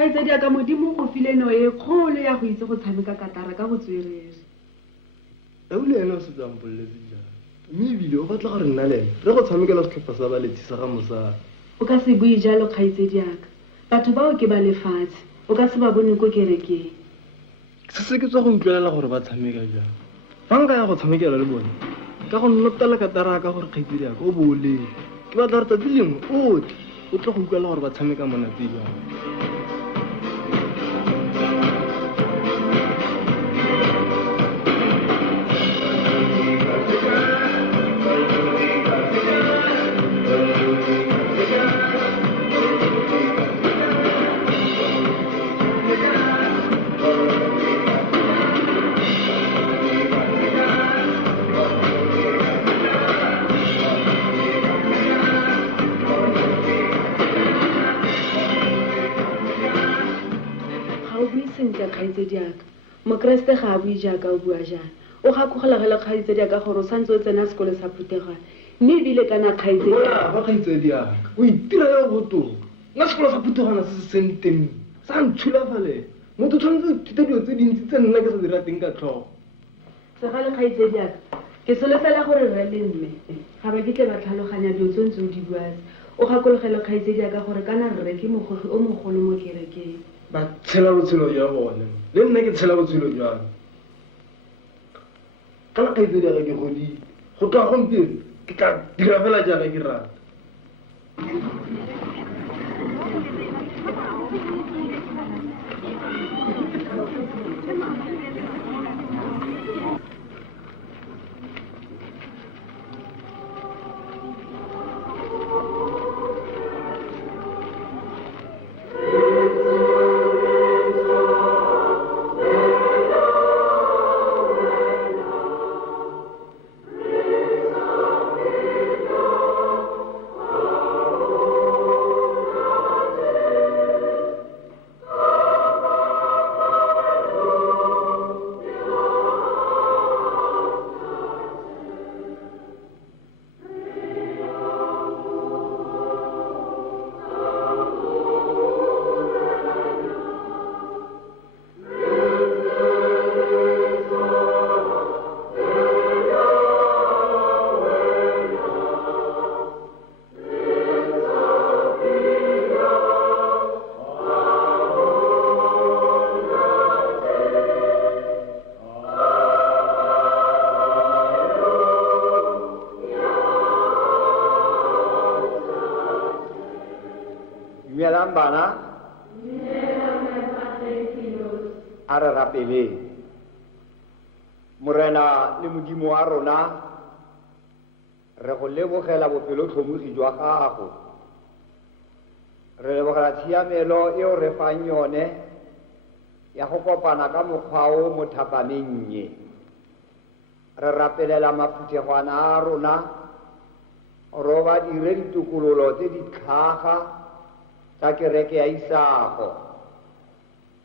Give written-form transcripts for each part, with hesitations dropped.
kgaitsedi ka modimo go file no e kgolo ya go itse go tshameka katara ka botswerere le ena o se tsampolletse jang mme ebile o batla gore nna le re go tshamekela setlhopha sa baletsi sa ga mosadi o ka se bue jalo kgaitsedi batho bao ke ba lefatshe o ka se ba bone ko kerekeng se ke tswa go utlwelela gore ba tshameka jang fa nka ya go tshamekela le bone ka go nnotela katara ka gore kgaitsedi yaka o booleng ke batla re tsatsi lengwe otlhe o tlo go utlwela gore ba tshameka monate jang mokreste ga a bue jaaka o bua jana o gakogela kgaitsedi ka gore o santse o tsena sekolo sa phuthegana mme ebile kana kgaitsedi yaka o itira ya botoka nna sekolo sa phuthegana se se senteng sa ntshulafalela motho tshwanetse o thuta dilo tse dintsi tse nna ke sa di rateng ka tlhogo segale kgaitsedi yaka ke solofela gore re le mme ga ba kitle ba tlhaloganya dilo tse ntse o di buase o gakologelwa kgaitsedi yaka gore kana rre ke mogogi o mogolo mo kerekeng ba tshela botshelo jwa bone le nna ke tshela botshelo jwang kana kgaitsedi yaka ke godile go tloga gompieno ke tla dira fela jaaka ke rata Bana a re rapeleng morena le modimo wa rona re go lebogela bopelotlhomogi jwa gago re lebogela tshiamelo e o re fang yone ya go kopana ka mokgwa o mo thapamennye re rapelela maphuthegwana a rona ro ba dire ditokololo tse di tlhaga tsa kereke ya Isago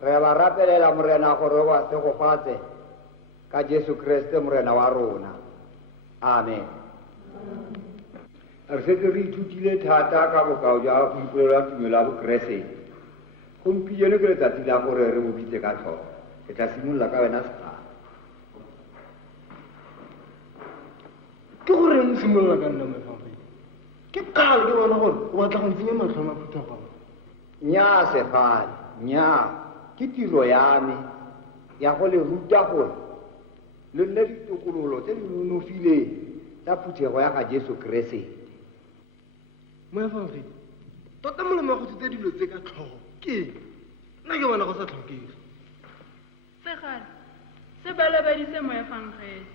re ba rapelela morena gore o ba segofatse ka Jesu Kriste morena wa rona amen re setse re ithutile thata ka bokao jwa boipelo la tumelo ya bokeresete gompieno ke letsatsi la gore re bobitse ka tlhogo ke tla simolola ka wena sekgala ke gore mo simolola ka nna mefafe ke kgale ke bona gore o batla go ntsenya matlho a maphuthegana nnyaa segale nnyaa ke tiro ya me ya go le ruta gore le nne ditokololo tse di nonofileng tsa phuthego ya ga Jesu Kriste moefafe tota molemo ya go thuta dilo tse ka tlhogo ke nna ke bona go sa tlhokege segale se balabadise moefangedi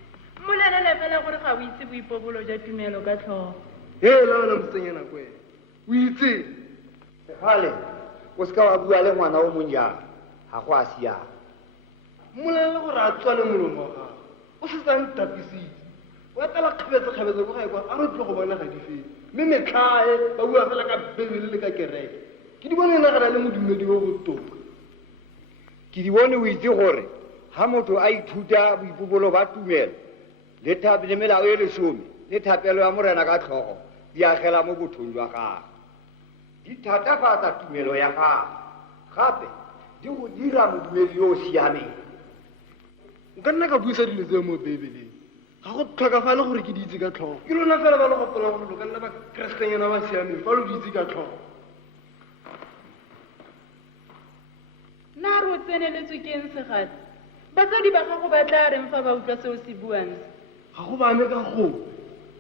mmolelele fela gore ga o itse boipobolo jwa tumelo ka tlhogo la wena motsenyana kwena o itse segale o se ka wa bua le ngwana o monjang ga go a siama mmolelele gore a tswale molomo wa gago o se sa ntapisitse o etela kgabetse ko gae kwa a re tlo go bona ga di fele mme metlhae ba bua fela ka bebele le ka kereke ke di bone nagana le modumedi o botoka ke di bone o itse gore ga motho a ithuta boipobolo ba tumelo le melao e lesome le thapelo ya morena ka tlhogo di agela mo bothong jwa gago di thatafatsa tumelo ya gago gape di go dira modumedi yo o siameng. nka nna ka buisa dilo tseo mo bebeleng ga go tlhokafale gore ke di itse ka tlhogo ke lona fela ba le gopola gore lo ka nna ba keresetenyana ba siameng fa lo di itse ka tlhogo. nna re o tseneletswe ke eng segale batsadi ba gago ba tla reng fa ba utlwa seo se buang se ga go ba ame ka gope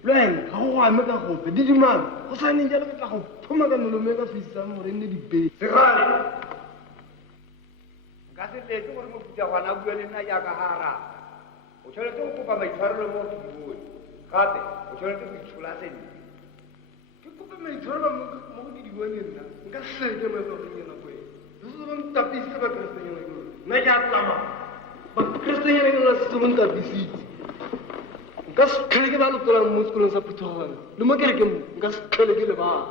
le wena ga go go ame ka gope di dimang go saneng jalo ke tla go thoma ka nolome ka fisang gore nne dipedi Segale nka se tletse gore moputlagwana a bua le nna jaaka ga a rata. O tshwanetse go kopa maitshwarelo mo go bue gape o tshwanetse go itshola sentle. ke kope maitshwarelo mo go di dibuane nna nka seke maefafenyana kwena se ba ntapisitse ba keresetenyana ke nna ke a tlama ba keresetenyana ke nna se ba ntapisitse nka se tlhole ke ba lotolang mo sekolong sa phuthagana le mo kerekeng mo nka se tlhole ke le baa.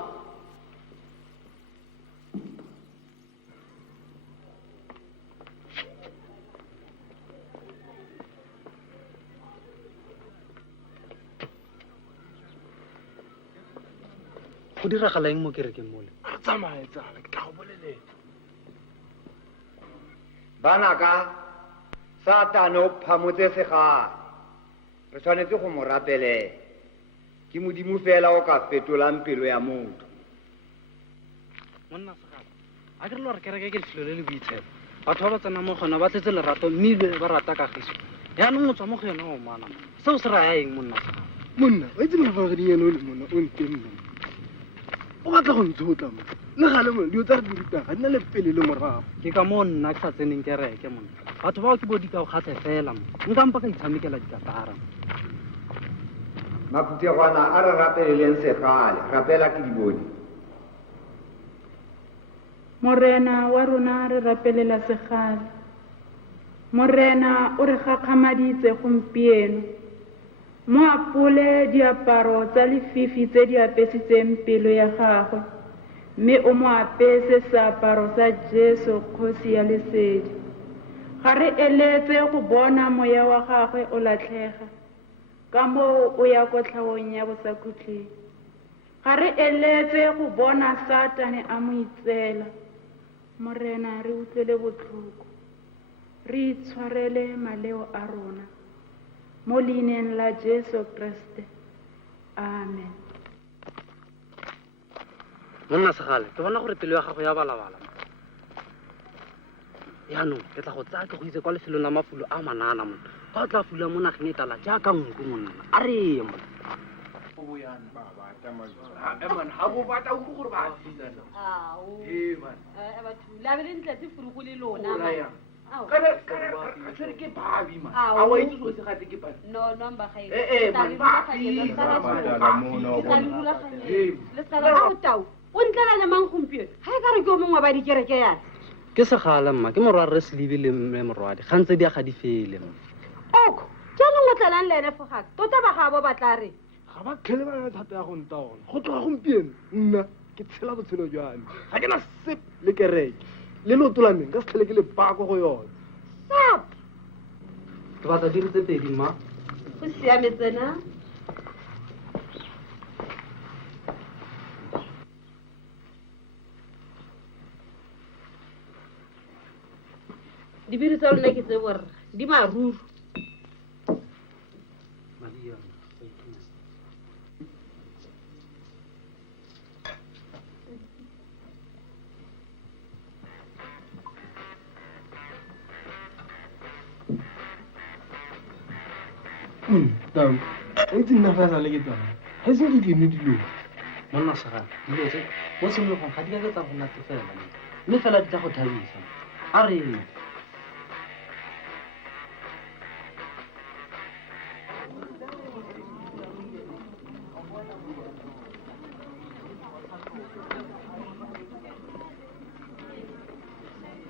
go diragala eng mo kerekeng mole a tsamaye tsala ke tla go bolelela Banaka Satane o phamotse segale. Re tshwanetse go mo rapelela. Ke modimo fela o ka fetolang pelo ya motho. monna segala a ke re le gore kereke ke lefelo le le boitshepo batho ba ba tsenang mo gona ba tletse lerato mme ebile ba rata kagiso yaanong o tswa mo go yone o mana seo se raya eng monna segala monna wa itse mafagadinyana o le monna o nteng monna o batla go ntshotla mo le gale monna dio tsa re dirutang ga di na le pele le morago ke ka moo nna ke sa tseneng kereke monna batho bao ke bo di ka o kgatlhe fela mo nka mpa ka itshamekela dikatara Maphuthegwana a re rapeleleng segale rapela ke di bone. morena wa rona re rapelela segale morena o re gakgamaditse gompieno mo apole diaparo tsa lefifi tse di apesitseng pelo ya gagwe mme o mo apese seaparo sa Jesu kgosi ya lesedi ga re eletse go bona moya wa gagwe o latlhega ka moo o ya kotlhaong ya bosakhutleng ga re eletse go bona Satane a mo itseela morena re utlwele botlhoko re itshwarele maleo a rona mo leineng la Jesu Kriste amen. monna segale ke bona gore pelo ya gago ya balabala yaanong ke tla go tsaya ke go itse kwa lefelong la mafulo a manana monna fa o tla fula mo nageng e tala jaaka nku monna a reye monna o ntlela le mang gompieno ga e ka re ke o mongwe ba dikereke yana ke segale mma ke morwa re selebi le mme morwadi gantse di a ga di fele mma oko jaanong o tlelang le ene fogaka tota ba gabo ba tla re ga ba tlhele ba na thata ya go ntaona go tloga gompieno nna ke tshela botshelo jame ga ke na sep le kereke le leoto la meng ka se tlhele ke le bako go yone sap ke batla di re tse pedi mma go siame tsena dibiri tsa lona ke tse borra di maruru tau o itse nna fa sa le ke tsana ga se ke kene dilong monna segale dilo tse mo semologong ga di ka tsa go natefela mme fela di tla go thabisa a reng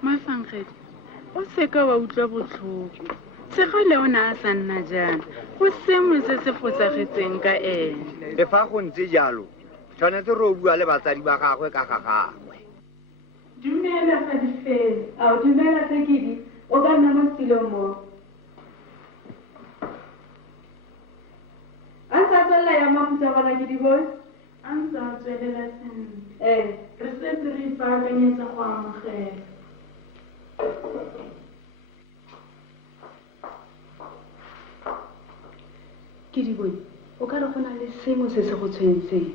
Mafangedi o seka wa utlwa botlhoko segale o ne a sa nna jaana go sengwe se se fosagetseng ka ene Le fa go ntse jalo tshwanetse re o bua le batsadi ba gagwe ka ga gagwe. dumela ga di fele a o dumela Sekedi o ka nna mo setulong mo a sa tswelela ya maputa gona ke di bone a ntse a tswelela sentle ee re setse re ipaakanyetsa go amogela ke di bone o ka re go na le sengwe se se go tshwentseng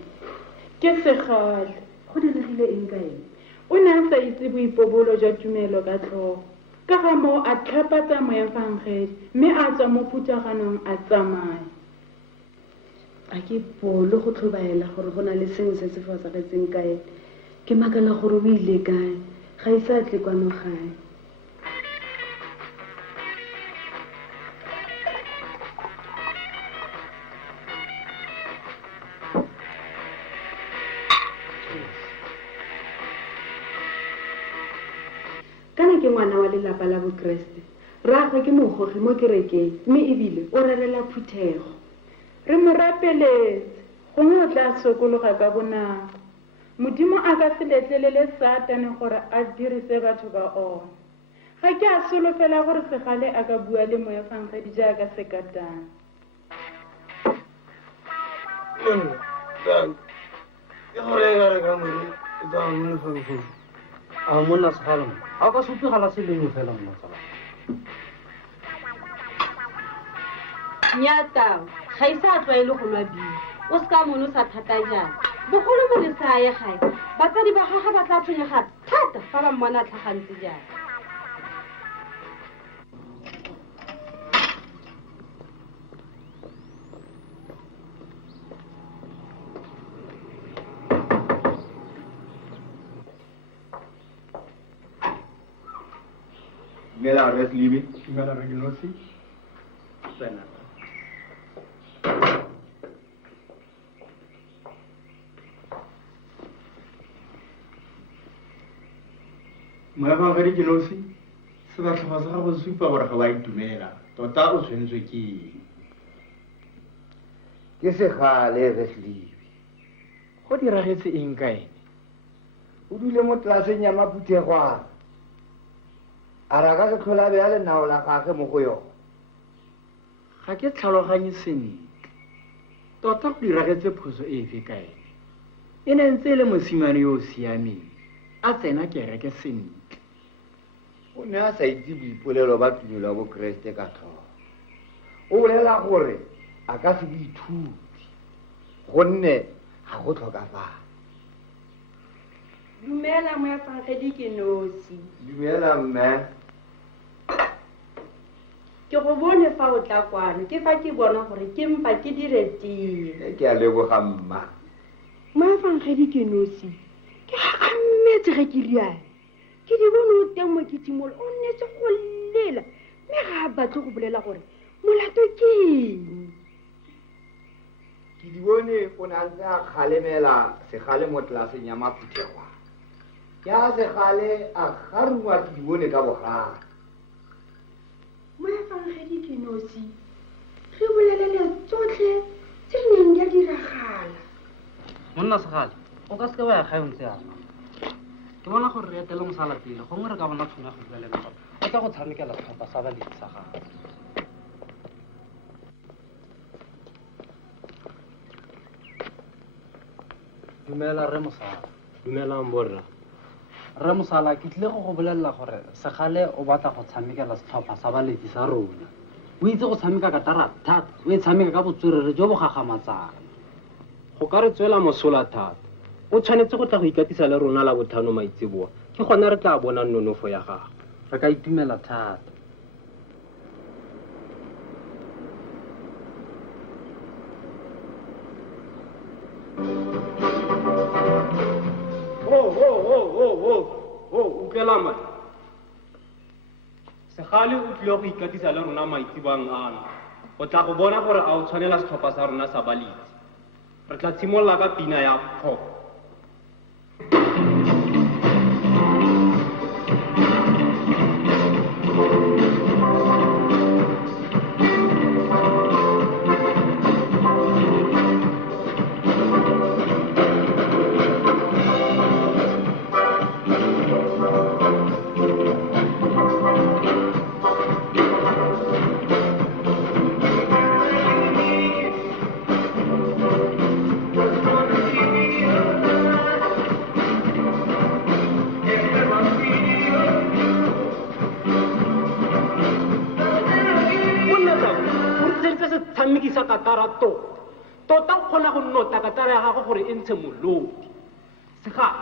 ke segale go diregile eng ka eng o ne a sa itse boipobolo jwa tumelo ka tlhogo ka ga moo a tlhapa tsamaya fangedi mme a tswa mo phutaganong a tsamaya a ke bolo go tlhobaela gore go na le sengwe se se fosagetseng ka ene ke makala gore o ile kae ga e sa tle kwano gae kana ke ngwana wa lelapa la bokeresete rraagwe ke mogogi mo kerekeng mme ebile o rerela phuthego re mo rapeletse gongwe o tla sokologa ka bonako modimo a ka se letlelele satane gore a dirise batho ba ona ga ke a solofela gore segale a ka bua le moefangedi jaaka sekatane ke gore e gare ka more e tsa monefangfeng a monna segalemo a o ka supegala se lengwe fela mmatsala nnyatao ga e sa tlwaele go nwa bino o se ka mono sa thata jang bogolo mo le sa ye gae batsadi ba gaga ba tla tshwenyega thata fa ba mmona tlhagantse jang Dumela Res Libi. Dumela Reginosi. Tsena. Moefangedi Genosi, sebatlhogo sa gago se supa gore ga wa itumela tota o tshwentswe ke eng Ke segale Res Libi. go diragetse eng ka ene O dule mo tlaseng ya maphuthegwana. A ra ka se tlhola bea lenao la gage mo go yone. ga ke tlhaloganye sentle tota go diragetse phoso efe ka ene e ne ntse e le mosimane yo o siameng a tsena kereke sentle O ne a sa itse boipolelo ba tumelo ya bokeresete ka tlhogo. O bolela gore a ka se boithuti gonne ga go tlhokafala. dumela moefangedi ke nosi Dumela mme. ke go bone fa o tla kwano ke fa ke bona gore ke mpa ke diretile Ke a leboga mma. moefangedi ke nosi ke gagammetse ge ke riane ke di bone o teng mo ketimolo o nnetse go lela mme ga a batle go bolela gore molato ke eng Ke di bone o ne a ntse a kgalemela segale mo tlaseng ya maphuthegwana. Ke a segale a garungwa ke di bone ka bogale. moefangedi ke nosi re bolelele tsotlhe tse di neng di a diragala monna segale o ka seke wa ya gae o ntse yana ke bona gore re etele mosala pele gongwe re ka bona tshone ya go bulela gore o tla go tshamekela setlhopha sa baledi sa gago dumela rre mosala Dumelang borra. rre mosala ke tlile go go bolelela gore segale o batla go tshamekela setlhopha sa baledi sa rona o itse go tshameka ka tarata thata o e tshameka ka botswerere jo bo gagamatsana Go ka re tswela mosola thata. O tshwanetse go tla go ikatisa le rona la bothano maitseboa. Ke gona re tla bona nonofo ya gago. re ka itumela thata Utlwela mma. Segale o tlile go ikatisa le rona maitsebang ana. O tla go bona gore a o tshwanela setlhopha sa rona sa baledi. Re tla tshimolola ka pina ya pop. tshwanetse se tshamekisa katara tota o kgona go nnota katara ya gago gore e ntshe molodi sega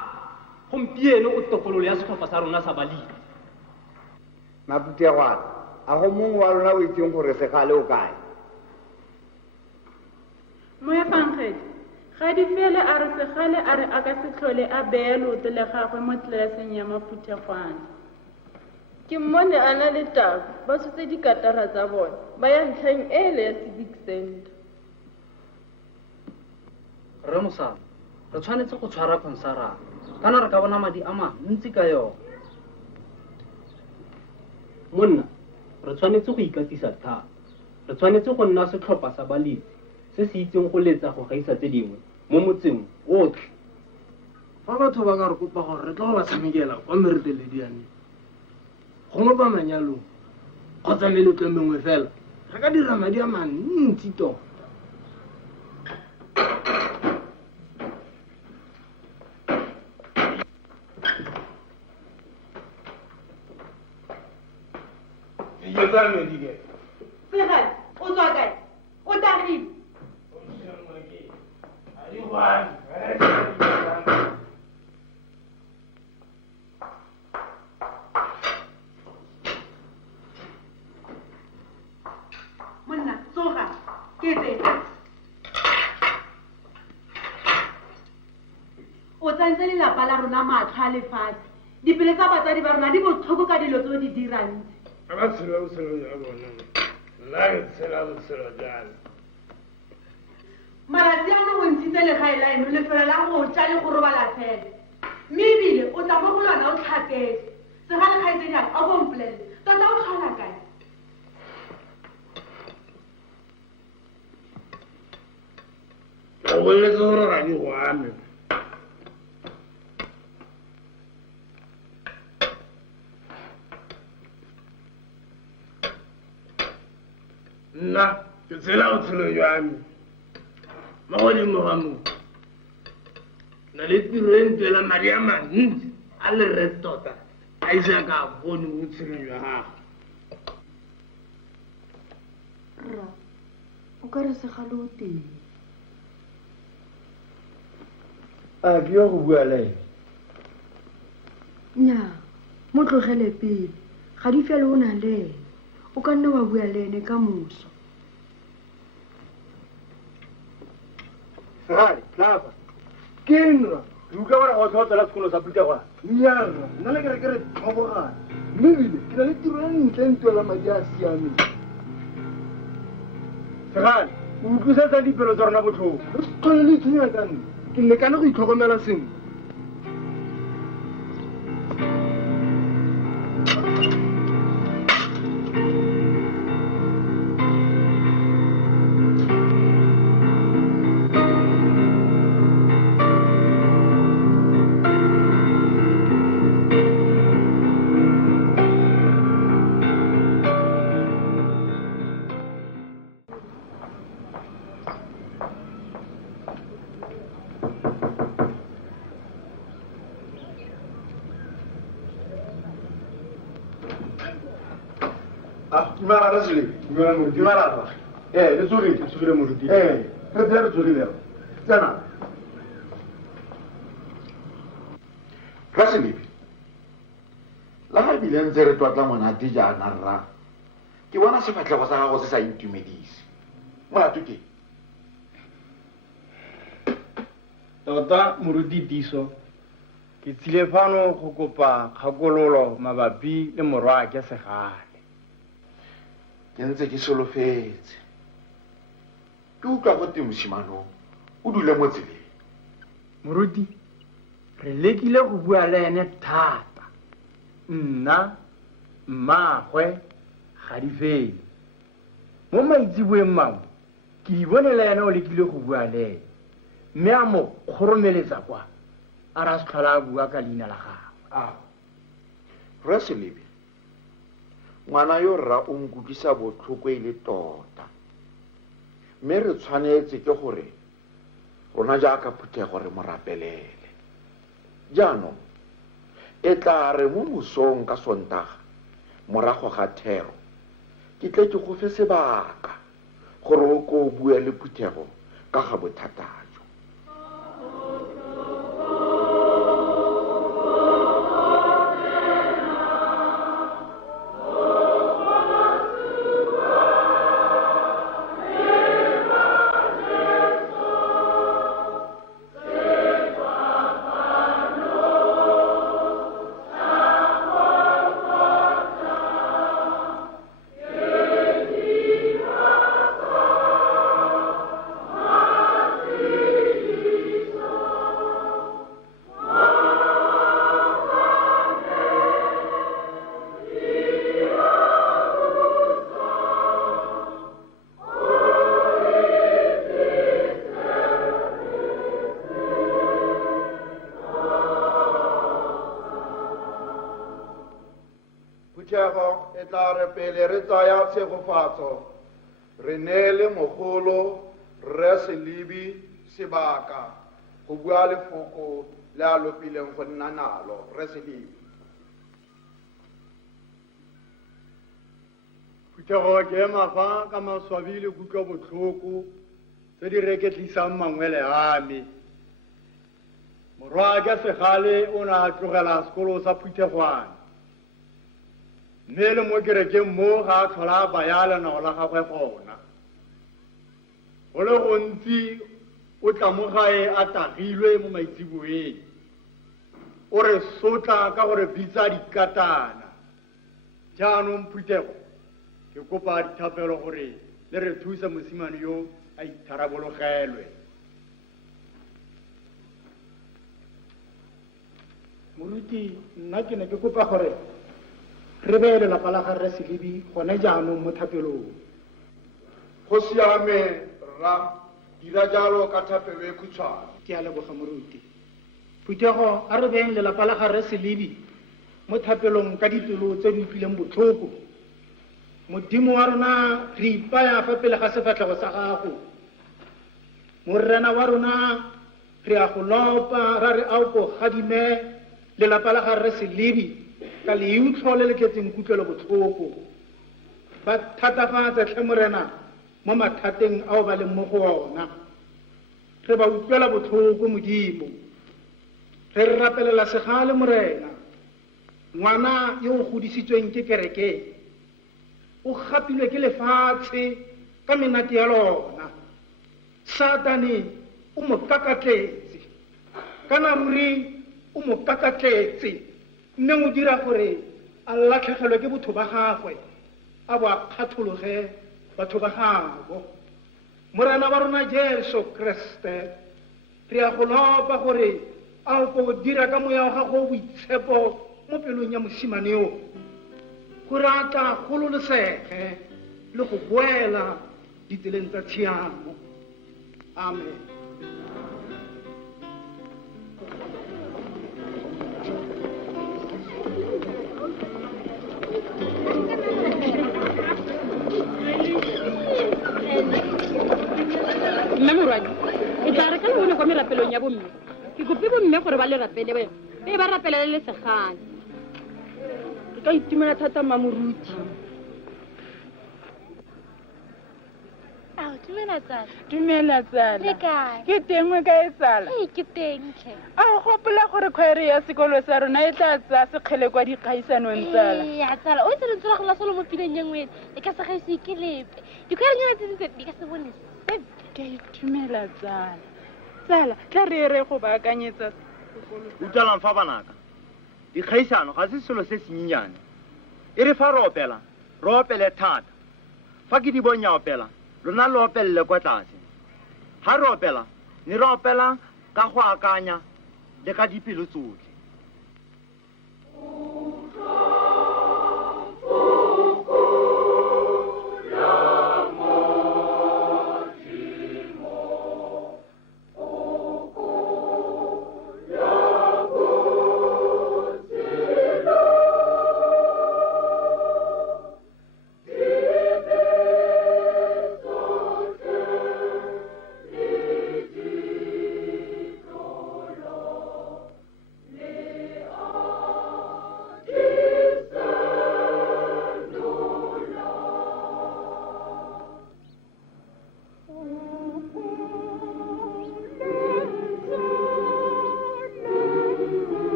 gompieno o tokololo ya setlhopha sa rona sa baledi Maputegwana a go mongwe wa lona o itseng gore Sekgale o kae moefangedi ga di fele a re Sekgale a re a ka se tlhole a bea leoto le gagwe mo tlelaseng ya Maphuthegwana. Ke mmone a na le taba ba tshotse dikatara tsa bona ba ya ntlheng e le ya civic center. Re Mosala re tshwanetse go tshwara konsarata kana re ka bona madi a mantsi ka yone. monna re tshwanetse go ikatisa thata re tshwanetse go nna setlhopha sa baledi se se itseng go letsa go gaisa tse dingwe mo motseng otlhe fa batho ba ka re kopa gore re tlo go ba tshamekela kwa mereteledianeng gongwe ba manyalong kgotsa meletlo mengwe fela re ka dira madi a mantsi tota Sekgale, o tswa kae? O tagile. Monna, tsoga. Ke tsena. O tsantse lelapa la rona matlho a lefatshe. Dipele tsa batsadi ba rona di botlhoko ka dilo tse o di dirang. ba tshela botshelo ja bona nna ke tshela botshelo jalo Malatsi ano o ntshitse legae la eno lefelo la go ja le go robala fela mme ebile o tla mo go lona o tlhaketse Sekgale kgaitsediaka a bo mpolelele tota o tlhola kae o boletse gore ga di goame nna ke tshela botshelo jwame mo godimo ga moo na le tiro e ntwela madi a mantsi a lerre tota a isa ka bone botshelo jwa gago Rra, o ka re Sekgale o teng a ke yo go bua le ene nnyaa mo tlogele pele ga di fele o na le ene o ka nne wa bua le ene ka moso Sekgale, Tlhapa, ke nna ke utlwa gore go tlhotlhela sekolo sa Putegwana nnyaa nna le kere ke re tlhobogane mme ebile ke na le tiro e ntle ntwela madi a a siameng Sekgale o utlwisetsa dipelo tsa rona botlhoko o se tlhole le itshwenya ka nne ke nne kane go itlhokomela sentle Dumela Rasile. Dumela Moruti. Dumela Rra. Le tsogile. Ke tsogile Moruti. Re tsaya re tsogile. Tsena. Rasile. La ga bile ntse re twatla monate jaana Rra. Ke bona sefatlhego sa gago se sa intumedise. Molato ke. Tota Moruti Tiso ke tsile fano go kopa kgakololo mabapi le morwa ke Sekgale Ke ntse ke solofetse. Ke utlwa go te mosimano o dule mo tseleng. Moruti re lekile go bua le ene thata nna mmagwe ga di fele mo maitsiboeng mangwe ke di bone le ene o lekile go bua le ene mme a mo kgoromeletsa kwa a ra se tlhola a bua ka leina la gagwe Rasile. Ngwana yo Rra o nkutlwisa botlhoko e le tota. Mme re tshwanetse ke gore rona jaaka Phuthego re mo rapelele. Jaanong e tla re mo mosong ka Sontaga morago ga thero ke tle ke go fe sebaka gore o ko bua le Phuthego ka ga bothata jo. Phuthego e tla re pele re tsaya tshegofatso re neele mogolo Rre Selebi sebaka go bua lefoko le a lopileng go nna nalo. Rre Selebi. Phuthego ke ema fa ka maswabi le kutlwa botlhoko tse di reketlisang mangwele a me. Morwa ka segale o ne a tlogela sekolo sa Phuthegwana, mme le mo kerekeng mo ga a tlhola a baya lenao la gagwe gona. Go le gontsi o tla mo gae a tagilwe mo maitsiboeng, o re sotla ka gore bitsa dikatana. Jaanong Phuthego, ke kopa dithapelo gore le re thuse mosimane yo a itharabologelwe. Moruti, nna ke ne ke kopa gore re be lelapa la ga Rre Selebi gone jaanong mo thapelong. Go siame Rra, dira jalo ka thapelo e khutshwane. Ke a leboga moruti. Phuthego, a re beng lelapa la ga Rre Selebi mo thapelong ka dipelo tse di utlwileng botlhoko. Modimo wa rona re ipaya fa pele ga sefatlhego sa gago. Morena wa rona re a go lopa ra re a go gadime lelapa la ga Rre Selebi ka leitlho le le tletseng kutlwelo botlhoko. Ba thatafatse tlhe morena mo mathateng ao ba leng mo go ona. Re ba utlwela botlhoko Modimo. Re rapelela segale morena, ngwana yo o godisitsweng ke kereke o gapilwe ke lefatshe ka menate ya lona. Satane o mo kakatletse, kana ruri o mo kakatletse, mme o dira gore a latlhegelwe ke botho ba gagwe, a bo a kgathologe batho ba gago. Morena wa rona Jesu Kriste, re a go lopa gore a o ko dira ka moya wa gago boitshepo mo pelong ya mosimane yo, gore a tla gololosege le go boela ditseleng tsa tshiamo. Amen. Mme morwadi, ke tla re ka le bone kwa merapelong ya bomme, ke kope bomme gore ba le rapele wena, be ba rapelele le segane. Re ka itumela thata mmamoruti. Dumela tsala. Dumela tsala. Le kae? Ke tengwe ka e tsala. Ke teng tlhe. A o gopola gore khwere ya sekolo sa rona e tla tsaya sekgele kwa dikgaisanong tsala. Ya tsala, o itse re ntse go la solo mo pileng ye nngwe e ka se gaise ke lepe. Dikhwerenyana tse dintse di ka se bone sepe. Ke a itumela tsala. Tsala, tla re re go baakanyetsa sekolo. Utlwalang fa banaka, dikgaisano ga se selo se senyenyane. E re fa re opela thata. Fa ke di bonya opela, lona le opelele kwa tlase. Ha re opela, ne re opela ka go akanya le ka dipelo tsotlhe.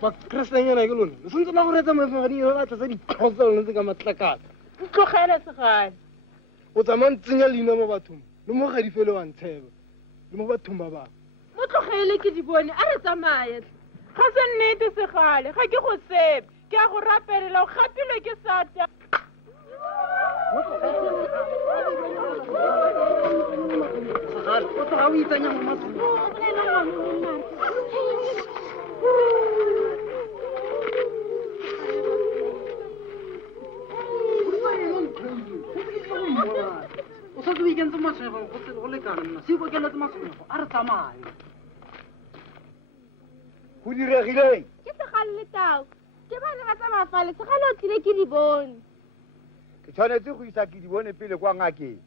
bakristenyana ke lone le sentse la go retsa maefagadi ba tla tsa ditlhogo tsa lone tse ka matlakala ntlogele segale o tsamaya ntsenya leina mo bathong le mo gadifele wa ntsheba le mo bathong ba bangwe mo tlogele ke di bone a re tsamaye ga se nnete segale ga ke go sepe ke a go rapelela o gapilwe ke sata o tloga o itsanya mo masong o sa tse o ikentse matshwenyego go lekana mona se ibokeletse matshwenyego a re tsamaye go diregileng ke segale le tao ke bane ba tsamafale segale o tlile ke di bone ke tshwanetse go isa ke di bone pele kwa ngakeng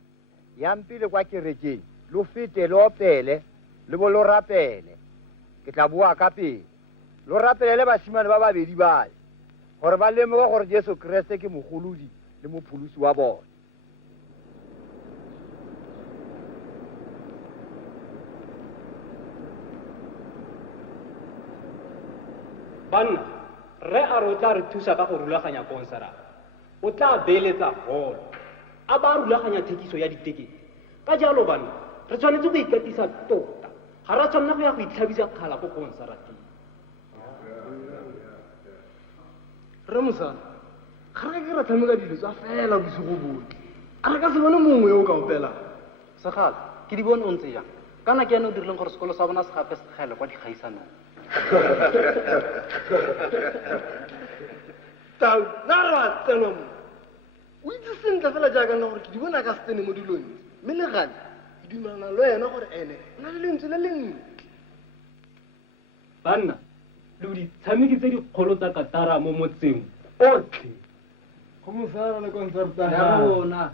yang pele kwa kerekeng lo fete le opele le bo lo rapele ke tla bua ka pele lo rapelele basimane ba babedi bale gore ba lemoge gore jesu kreste ke mogolodi le mopholosi wa bone banna re a re o tla re thusa ka go rulaganya konsera o tla beeletsa golo a ba rulaganya thekiso ya ditekete ka jalo banna re tshwanetse go ikatisa tota ga ra tshwanela go ya go itlhabisa kgala ko konserateng re mosala ga re ke ra tlhameka dilo tsa fela bosigo botle a re ka se bone mongwe yo o ka opelang segala ke di bone o ntse jang kana ke ene o dirileng gore sekolo sa bona se gape se tlhaele kwa dikgaisanong tau na re ba tsenwa mo o itse sentle fela jaaka nna gore ke di bona ka se tsene mo dilong mme le gale ke dumelana le wena gore ene o na le lentswe le lentle banna le ditshameki tse dikgolo tsa katara mo motseng otlhe go mosala le konserta ya rona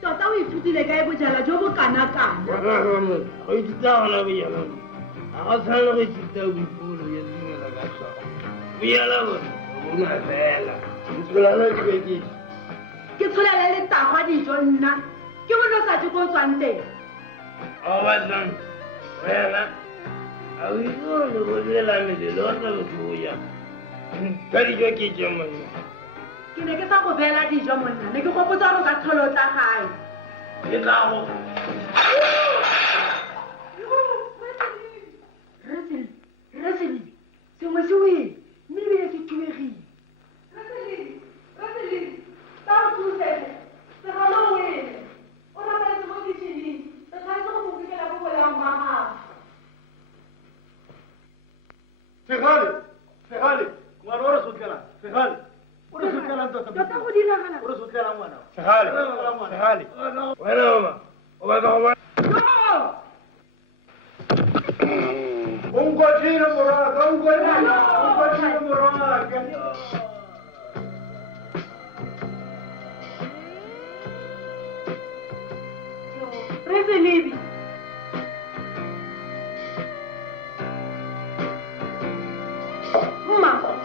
tota o ithutile kae bojala jo bo kana-kana go ithuta gona bojala ga go tshwana go ithuta boipolo ya dumela ka tlhogo bojala bone bona fela ntsolana ke bekedi ke tsholele le tagwa dijo nna ke bone o sa je ko o tswang teng a batlang wena a o itse gore go direla melelo o tla botlhoja ka dijo ke je monna ke ne ke sa go beela dijo monna ne ke gopotsa gore o ka tlhole o tla gae ke tlago reseli sengwe se wele mme ebile ke thubegile Segale, ngwana o re sotlelang, Segale. O re sotlelang tota. Tota go diragala. O re sotlelang ngwana. Segale, wena mama, o batla go bona. O nkotlile moraka, o nkotlile moraka. Re se lebi.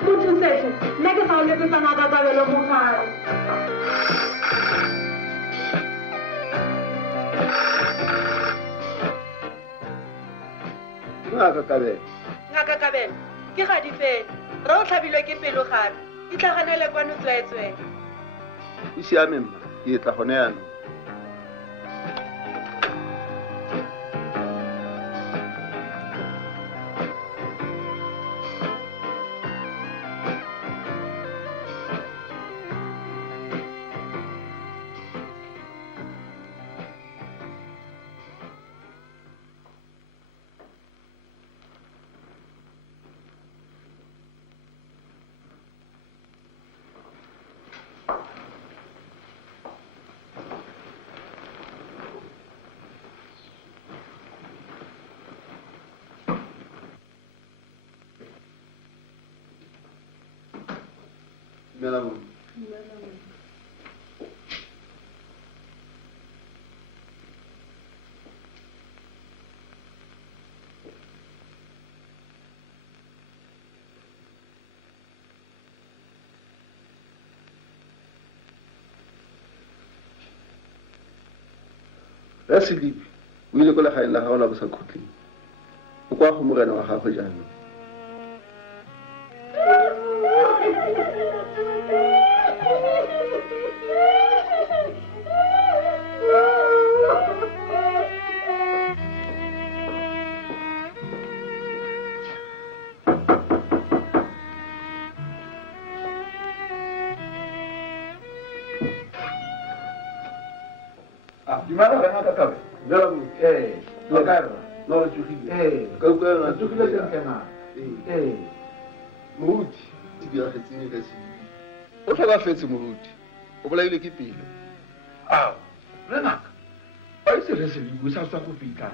Mothusetso nna ke sa o letsetsa ngaka kabelo mogare ngaka kabelo ngaka kabelo ke gadi fela re o tlhabilwe ke pelo gape e tlhaganele kwano tsweetswee e siame mma ke tla gone yanong dumela mo re Selipi o ile ko legaeng la gago la bo sa khutleng o kwa go morena wa gagwe jaanong Dimana rena ka tabe. dumela mo Le ka re. no re tsogile Ka utlwa re tsogile sentle na. moruti e diragetseng ka Selipi o tlhokafetse moruti o bolailwe ke pelo Ao, renaka. Ba itse re Selipi o sa tswa go fitlha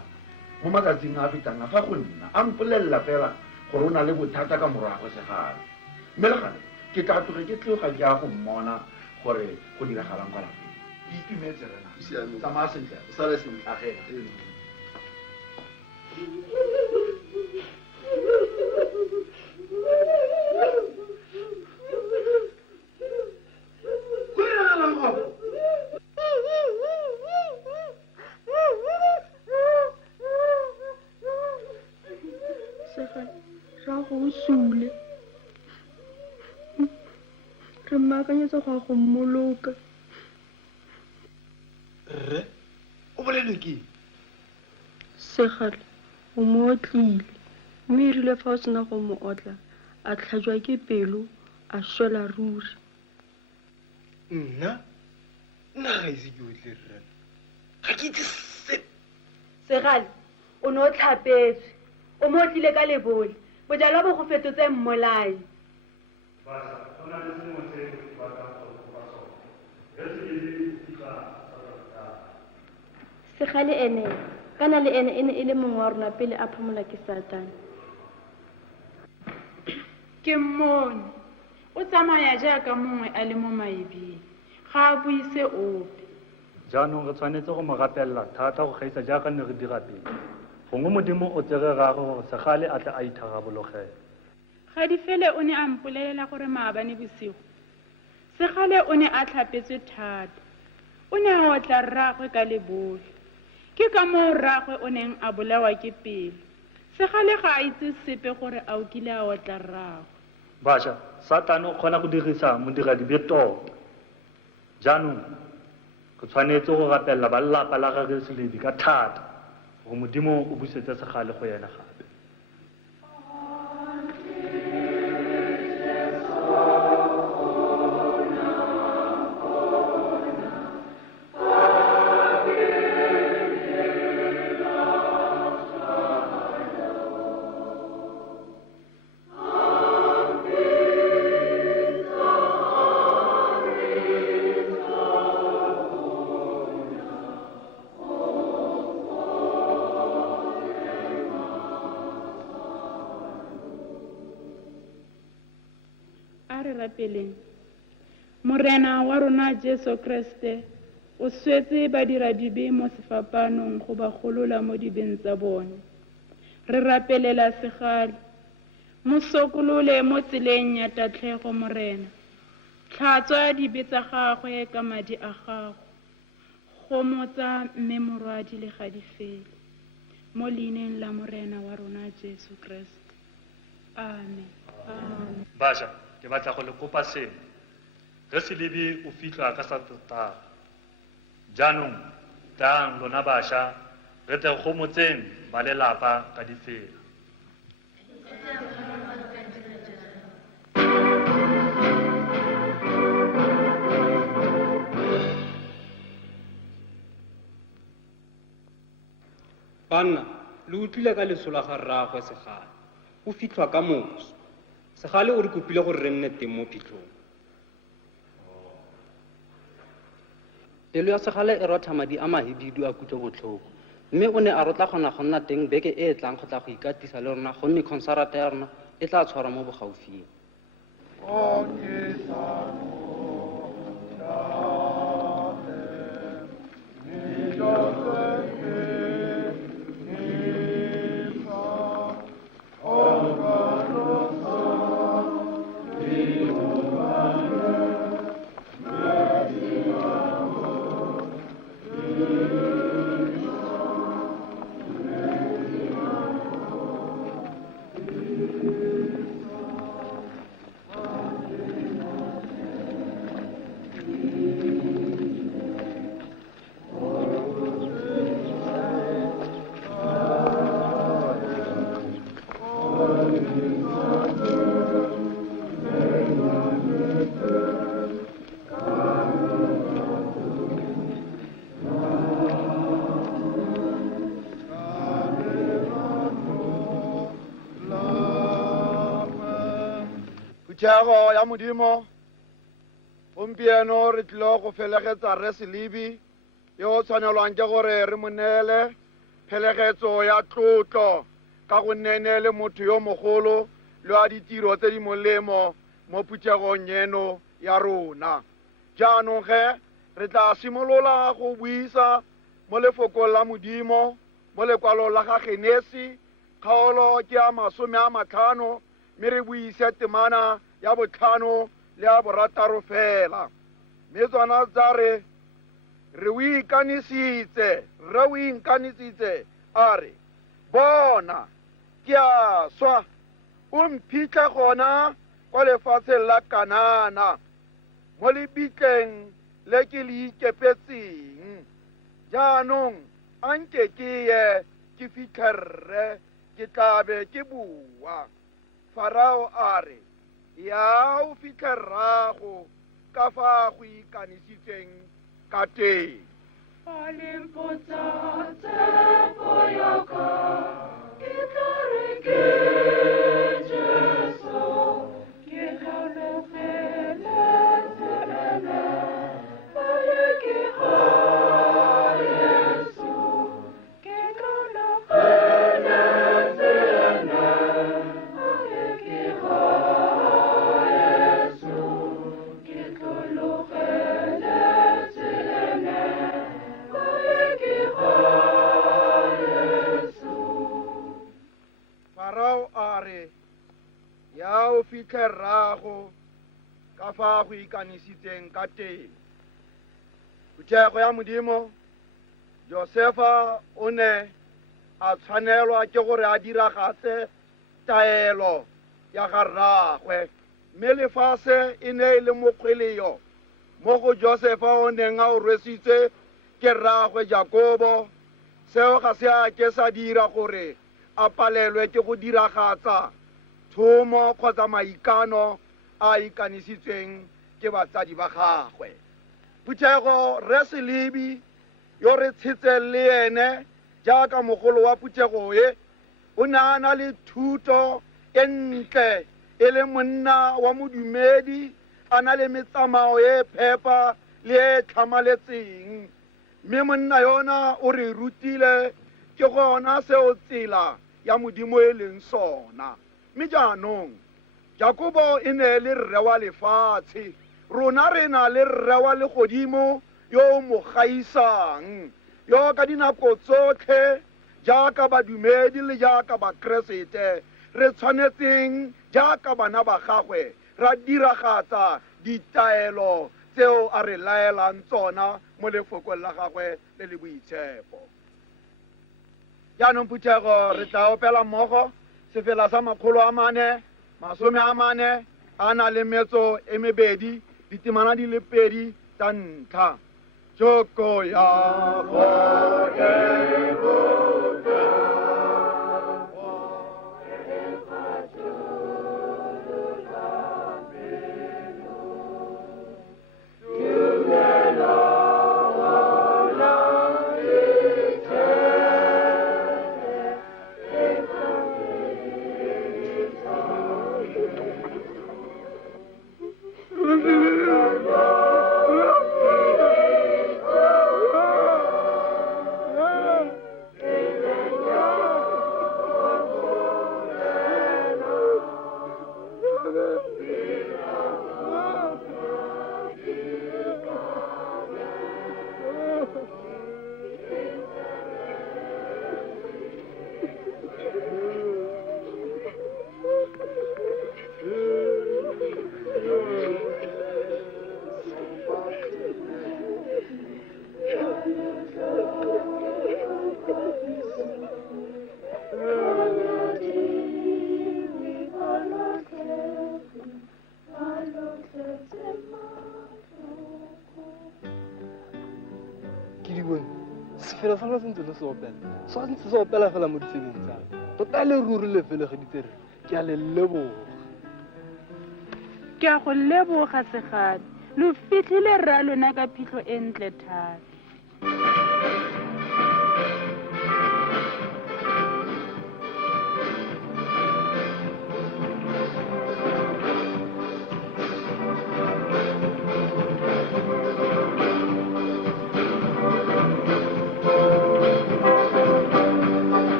mo matsatsing a fetang a fa go nna a mpolelela fela gore o na le bothata ka morago segale. Mme le gale ke tla tloge ke tloga ke ya go mmona gore go diragalang kwa lapeng. Ke itumetse rena. Tsamaya sentle. o sale sentle ra go sule re mmaakanyetsa go ya go mmoloka rre o bolelwe ke segale o mo otlile mme e rile fa o sena go mo otla a tlhajwa ke pelo a swela ruri nna ga ise ke otle rre ga ke itse sepe segale o ne o tlhapetswe o mo otlile ka lebole bojalwa bo go fetotse mmolai segale ene kana le ene e ne e le mongwe wa rona pele a phamola ke satane ke mmone o tsamaya jaaka mongwe a le mo maebeng ga a buise ope jaanong re tshwanetse go mo gapelela thata go gaisa jaaka ne re dira pele gongwe modimo o tsere gagwe gore segale a tle a itharabologela ga di fele o ne a mpolelela gore maabane bosigo segale o ne a tlhapetswe thata o ne a otla rragwe ka lebole ke ka moo rragwe o neng a bolawa ke pelo segale ga a itse sepe gore a o kile a otla rragwe bašwa satane o kgona go dirisa modiradibe tota jaanong ke tshwanetse go gapelela ba lelapa la gage Selipi ka thata gore modimo o busetse segale go yena gape peleng morena wa rona Jesu Kriste o swetse badiradibe mo sefapanong go ba golola mo dibeng tsa bone re rapelela segale mo sokolole mo tseleng ya tatlhego morena tlhatswa dibe tsa gagwe ka madi a gago gomotsa mme morwadi le ga di fele mo leineng la morena wa rona Jesu Kriste amen amen bašwa ke batla go le kopa sengwe ge Selipi o fitlha ka sa totara jaanong tlang lona bašwa re tle gomotseng ba lelapa ka difela banna le utlwile ka lesola ga rraagwe segale o fitlhwa ka moso segale o re kopile gore re nne teng mo phitlhong pelo ya segale e rotha madi a mahibidu a kutlo botlhoko mme o ne a rotla kgona go nna teng beke e e tlang go tla go ikatisa le rona gonne konsarata ya rona e tla tshwarwa mo bogaufing Phuthego ya modimo gompieno re tlile go felegetsa Re Selebi yo o tshwanelwang ke gore re mo neele phelegetso ya tlotlo ka go nne le motho yo mogolo le wa ditiro tse di molemo mo phuthegong eno ya rona. Jaanong ge re tla simolola go buisa mo lefokong la modimo mo lekwalong la ga Genesi kgaolo ke ya 50 mme re buise temana ya 5 le ya 6 fela. Mme tsona tsa re o ikanisitse a re bona ke a swa o mphitlhe gona kwa lefatsheng la Kanana mo lebitleng le ke le ikepetseng. Jaanong a nke ke ye ke fitlhe rre ke tlabe ke bua. Farao a re ya o fitlhe rrago ka fa go ikanisitseng ka teng. Ya o fitlhe rrago ka fa go ikanisitseng ka teng. Phuthego ya modimo Josefa o ne a tshwanelwa ke gore a diragatse taelo ya ga rraagwe, mme lefase e ne e le mokgweleo mo go Josefa o neng a o rwesitse ke rraagwe Jakobo. Seo ga se a ke sa dira gore a palelwe ke go diragatsa thomo kgotsa maikano a ikanisitsweng ke batsadi ba gagwe. Phuthego Re Selebi yo re tshitseng le ene jaaka mogolo wa phuthego e o ne a na le thuto e ntle e le monna wa modumedi, a na le metsamao e phepa le e tlhamaletseng. Mme monna yona o re rutile ke gona seo tsela ya modimo e leng sona. Mme jaanong Jakobo e ne le rre wa lefatshe, rona re na le rre wa legodimo yo mo gaisang, yo ka dinako tsotlhe jaaka badumedi le jaaka bakeresete re tshwanetseng jaaka bana ba gagwe ra diragatsa ditaelo tseo a re laelang tsona mo lefokong la gagwe le le boitshepo. Jaanong Phuthego re tla opela mmogo sefela sa 440 a na le metso e mebedi ditemana di le 2 tsa ntlha. Joko ya ke di bone sefela fela se ntse le se opela sa ntse se opela fela mo ditsebeng tsaka tota le ruri le felegeditse re ke a le leboga ke a go leboga segadi lo fitlhile rra lona ka phitlho e ntle thata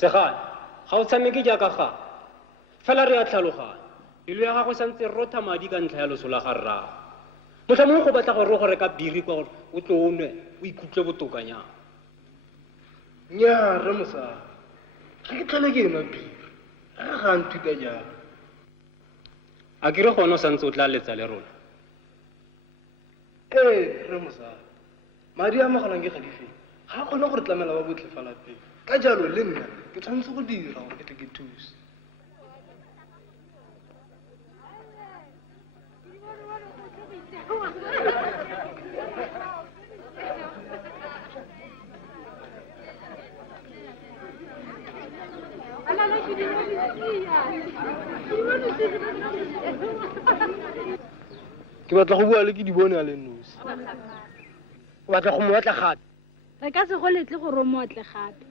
segane ga o tshameke jaaka ga fela re a tlhaloganya pelo ya gago santse rotha madi ka ntlha ya loso la ga rrago motlha mongwe go batla gore go reka biri kwa gore o tlo o nwe o ikutlwe botokanyana nnyaa re mosadi ga ke tlhole ke enwa biri ga ga nthuta jalo a kere gone o santse o tla letsa le rona ee re mosadi madi a magalang ke ga di feng ga a kgone gore tlamela ba botlhe fala pele ka jalo le nna ke tshwanetse go dira gore ke tle ke thuse ke batla go bua le ke di bone a le nosi o batla go mo otla gape re ka se go letle gore o mootle gape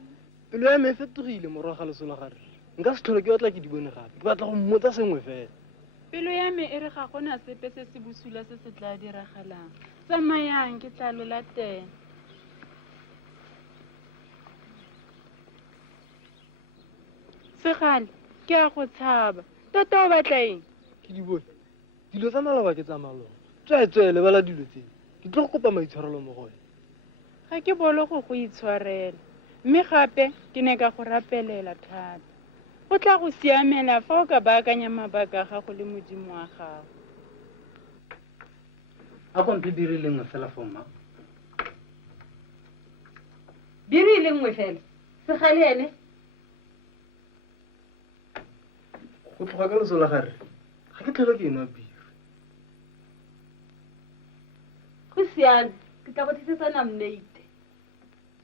pelo ya me e fetogile morago ga leso la gare nka se tlhole ke batla ke di bone gape ke batla go mmotsa sengwe fela pelo ya me e re ga gona sepe se se bosula se se tla diragalang tsamayang ke tla lo latela segale ke a go tshaba tota o batla eng ke di bone dilo tsa maloba ke tsa maloba tswetswe lebala dilo tseo ke tlo go kopa maitshwarelo mo go wena ga ke bolo go go itshwarela mme gape ke ne ka go rapelela thata o tla go siamela fa o ka baakanya mabaka a gago le modimo wa gago a kompe biri le nngwe fela for mma biri le nngwe fela segale ene go tloga ka leso la gare ga ke tlhole ke enwa biri go siame ke tla go tlisetsana mneite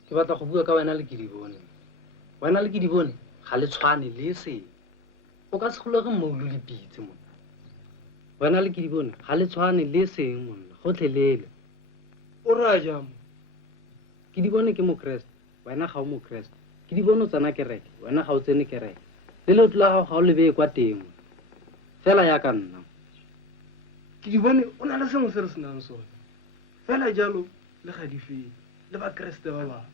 ke batla go bua ka wena le ke di bone wena le ke di bone ga le tshwane le seng o ka se golege mmoulu le pitse monna wena le ke di bone ga le tshwane le seng monna gotlhelele o raya jang ke di bone ke mokreste wena ga o mokreste ke di bone o tsena kereke wena ga o tsene kereke le leoto la gago ga o lebeye kwa teng fela ya ka nna ke di bone o na le sengwe se re senang sone fela jalo le ga di fele le bakreste ba bangwe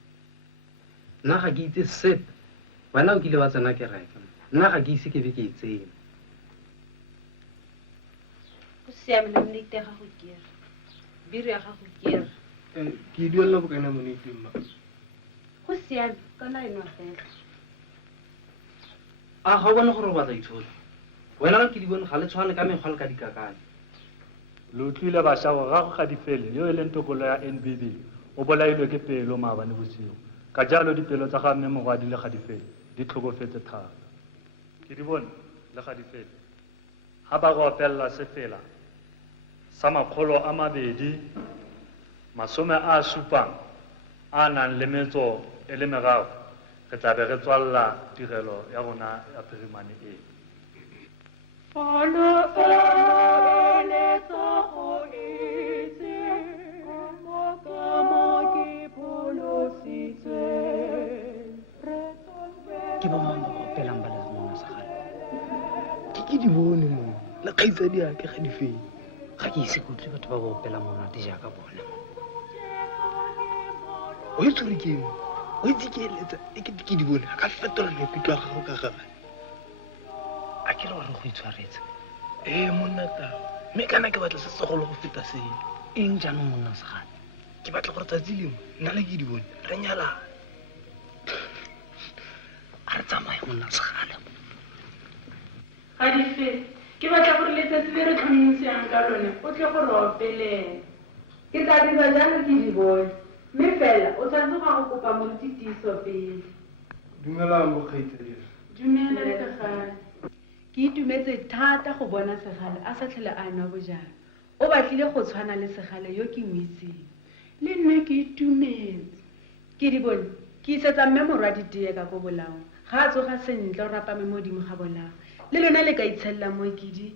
nna ga ke itse sepe wena o kile wa tsena kereke nna ga ke ise ke be ke e tsene go siame le mneite ya gago kere biri ya gago kere ke duelela bokana moneiteng ma go siame kana enwa fela a ga o bone gore o batla itshola wena ke di bone ga le tshwane ka mekgwa le ka dikakanye le utlwile bašago ga go ga difele yo e leng tokolo ya nbb o bolailwe ke pelo maabane bosigo ka jalo dipelo tsa ga mme mogwadi le ga difele di tlhokofetse thata ke di bone le ga difele ga ba go opelela sefela sa 270 a nang le metso e le meraro re tla be re tswalela tirelo ya rona ya perimane e ke ba mang ba opelang ba le mona sagale ke di bone mo le kgaitsadi yake ga di fele ga ke ise ke utlwe batho ba ba opela monate jaaka bone o itse re ke o itse ke eletsa e ke di bone a ka fetola maikutlo a gago ka gane a ke le gore go itshwaretse monna tao mme kana ke batla se segolo go feta seno eng jaanong monna sagale ke batla gore tsatsi lengwe nna le ke di bone re nyalana a re tsamaye monna sagale ga di fele ke batla gore letsatsi le re tlhommisang ka lone o tle gore opelela ke tla dira jalo ke di bone mme fela o tshwanetse go go kopa moruti tiiso pele. Dumelang bokgaitsedi. Dumela le Segale. Ke itumetse thata go bona Segale a sa tlhole a nwa bojang. O batlile go tshwana le Segale yo ke mo itseng. Le nna ke itumetse. Ke di bone ke isetsa mme morwadi tee ka ko Bolaong. Ga a tsoga sentle o rapame mo godimo ga Bolaong. Le lona le ka itshelela mo kedi.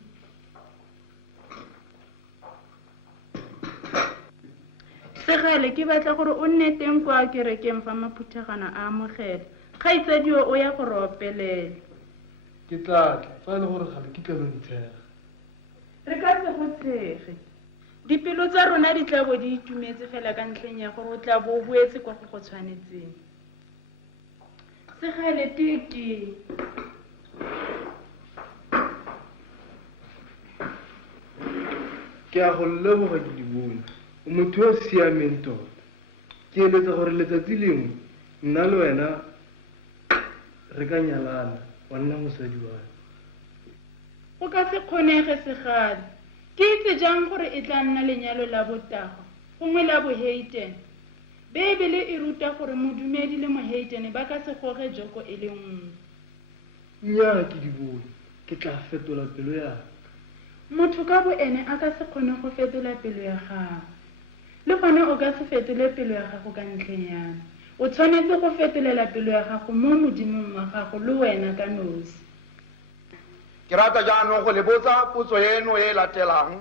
Segale ke batla gore o nne teng kwa kerekeng fa Maphuthegana a amogela. Kgaitsadio o ya go re opelela. Ke tlatla fa e le gore gale ke tla lo ntshega. Re ka se go tshege. Dipelo tsa rona di tla bo di itumetse fela ka ntlheng ya gore o tla bo o boetse kwa go go tshwanetseng. Segale tiki. Ke a go leboga ke di bone. O motho yo o siameng tota. Ke eletsa gore letsatsi lengwe nna le wena re ka nyalana wa nna mosadi wa me. Go ka se kgonege Segale. Ke itse jang gore e tla nna lenyalo la botago gongwe la boheitene. Bebele e ruta gore modumedi le moheitene ba ka se goge joko e le nngwe. Nnyaa ke di bone. Ke tla fetola pelo ya. Motho ka bo ene a ka se kgone go fetola pelo ya gago. Le gone o ka se fetole pelo ya gago ka ntlheng yana. O tshwanetse go fetolela pelo ya gago mo modimong wa gago le wena ka nosi. Ke rata jaanong go le botsa potso eno e latelang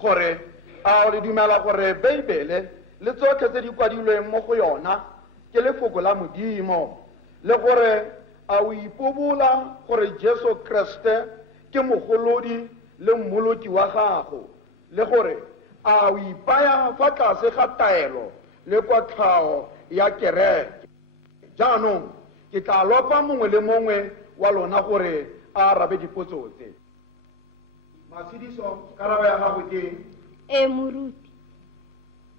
gore a le dumela gore Beibele le tsotlhe tse di kwadilweng mo go yona ke lefoko la Modimo le gore a o ipobola gore Jesu Kriste ke mogolodi le mmoloti wa gago le gore a o ipaya fa tlase ga taelo le kotlhao ya kereke. Jaanong ke tla lopa mongwe le mongwe wa lona gore a arabe dipotso tse. Matshidiso, karaba ya gago ke eng? Moruti.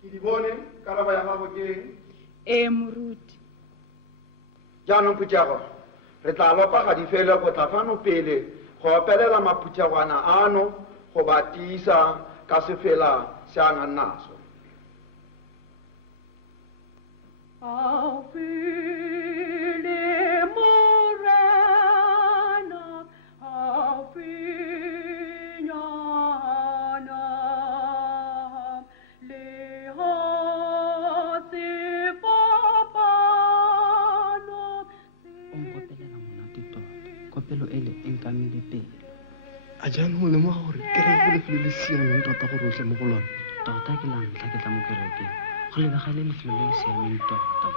Ke di bone, karaba ya gago ke eng? Moruti. Jaanong Phutiago, re tla lopa ga di fele go tla fano pele go opelela Maphuthegwana ano go ba tiisa ka sefela se a nang naso. Kopelo ele e nkamile pele. A jaanong o lemoga gore kereke lefelo le siameng tota gore o tle mo go lona. Tota ke la ntlha ke tla mo kerekeng go lebega le lefelo le le siameng tota.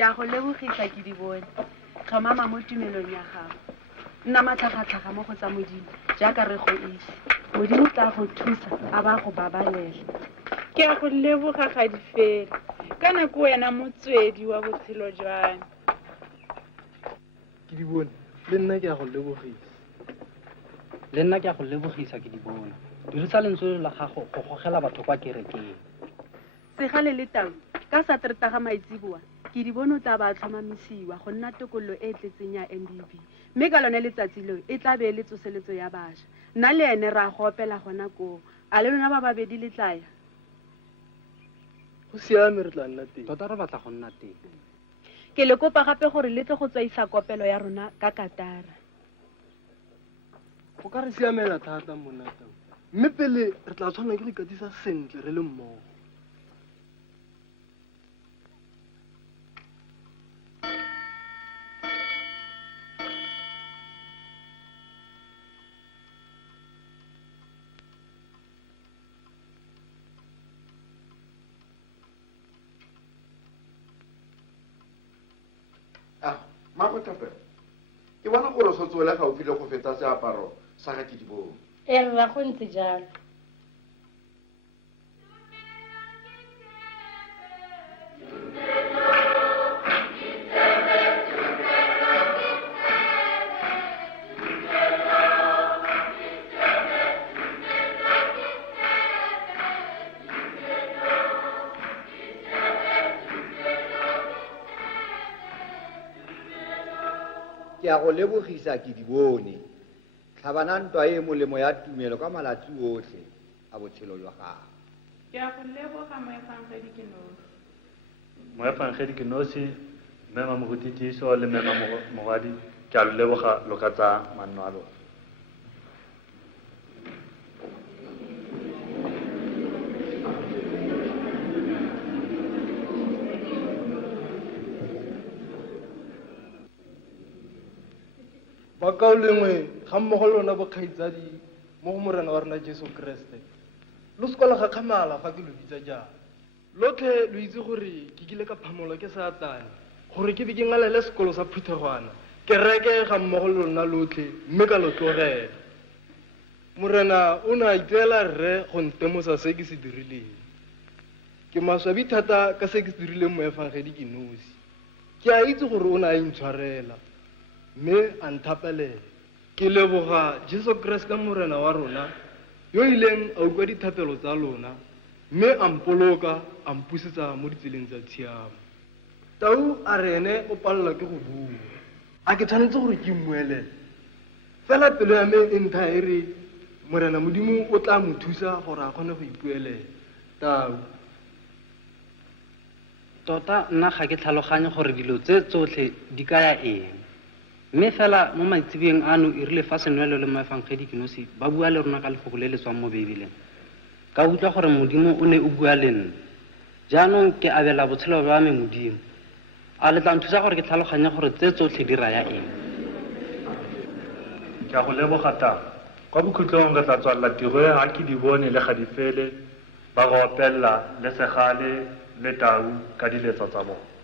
Ke a go lebogisa ke di bone. Tlhomama mo tumelong ya gago. Nna matlhagatlhaga mo go tsa Modimo jaaka re go itse. Modimo tla go thusa a ba go babalela. Ke a go leboga ga di fela. Ka nako wena motswedi wa botshelo jwa me. Ke di bone. Le nna ke a go lebogisa. Le nna ke a go lebogisa ke di bone. Dirisa lentswe la gago go gogela batho kwa kerekeng. Segale le Tau ka sa treta ga maitsiboa ke di bone o tla ba tlhomamisiwa go nna tokololo e tletseng ya NDB mme ka lone letsatsi leo e tla be le tsoseletso ya bašwa nna le ene ra go opela gona koo a le lona ba babedi le tlaya go siame re tla nna teng tota re batla go nna teng ke le kopa gape gore le tle go tswaisa kopelo ya rona ka Katara go ka re siamela thata monata mme pele re tla tshwana ke go ikatisa sentle re le mmogo. Mamothapelo, ke bona gore so tswele gaufi le go fetsa seaparo sa ga ke di bone. Rra go ntse jalo. ke a go lebogisa ke di bone tlhabana ntwa e molemo ya tumelo ka malatsi otlhe a botshelo jwa gago. ke a go leboga moefangedi ke nosi. moefangedi ke nosi, mema mogotitiso le mema mogadi, ke a lo leboga lo ka tsa manno a lona. ba kao lengwe ga mmogo le lona bokgaitsadi mo go morena wa rona jesu kreste lo sekola ga kgamala fa ke lo bitsa jang lotlhe lo itse gore ke kile ka phamolwa ke satane gore ke be ke ngalele sekolo sa phuthegwana ke reke ga mmogo le lona lotlhe mme ka lo tlogela. Morena o ne a itseela rre go ntemosa se ke se dirileng. Ke maswabi thata ka se ke se dirileng moefangedi ke nosi. Ke a itse gore o ne a intshwarela mme a nthapelela. Ke leboga jesu kreste morena wa rona yo ileng a utlwa dithapelo tsa lona mme a mpoloka a mpusetsa mo ditseleng tsa tshiamo. Tau a re ene o palelwa ke go bua a ke tshwanetse gore ke mmuelele fela pelo ya me e ntha e re morena modimo o tla mo thusa gore a kgone go ipuelela. Tau tota nna ga ke tlhaloganye gore dilo tse tsotlhe di ka ya eng, mme fela mo maitsebeng ano e rile fa senwelo le moefangedi ke nosi ba bua le rona ka lefoko le le tswang mo bebeleng ka utlwa gore modimo o ne o bua le nna. jaanong ke abela botshelo jwa me modimo a le tla nthusa gore ke tlhaloganye gore tse tsotlhe di raya eng. ke a go leboga taba kwa bokhutlong re tla tswalela tiro e ga ke di bone le ga di fele ba go opella le segale le tau ka diletso tsa bona.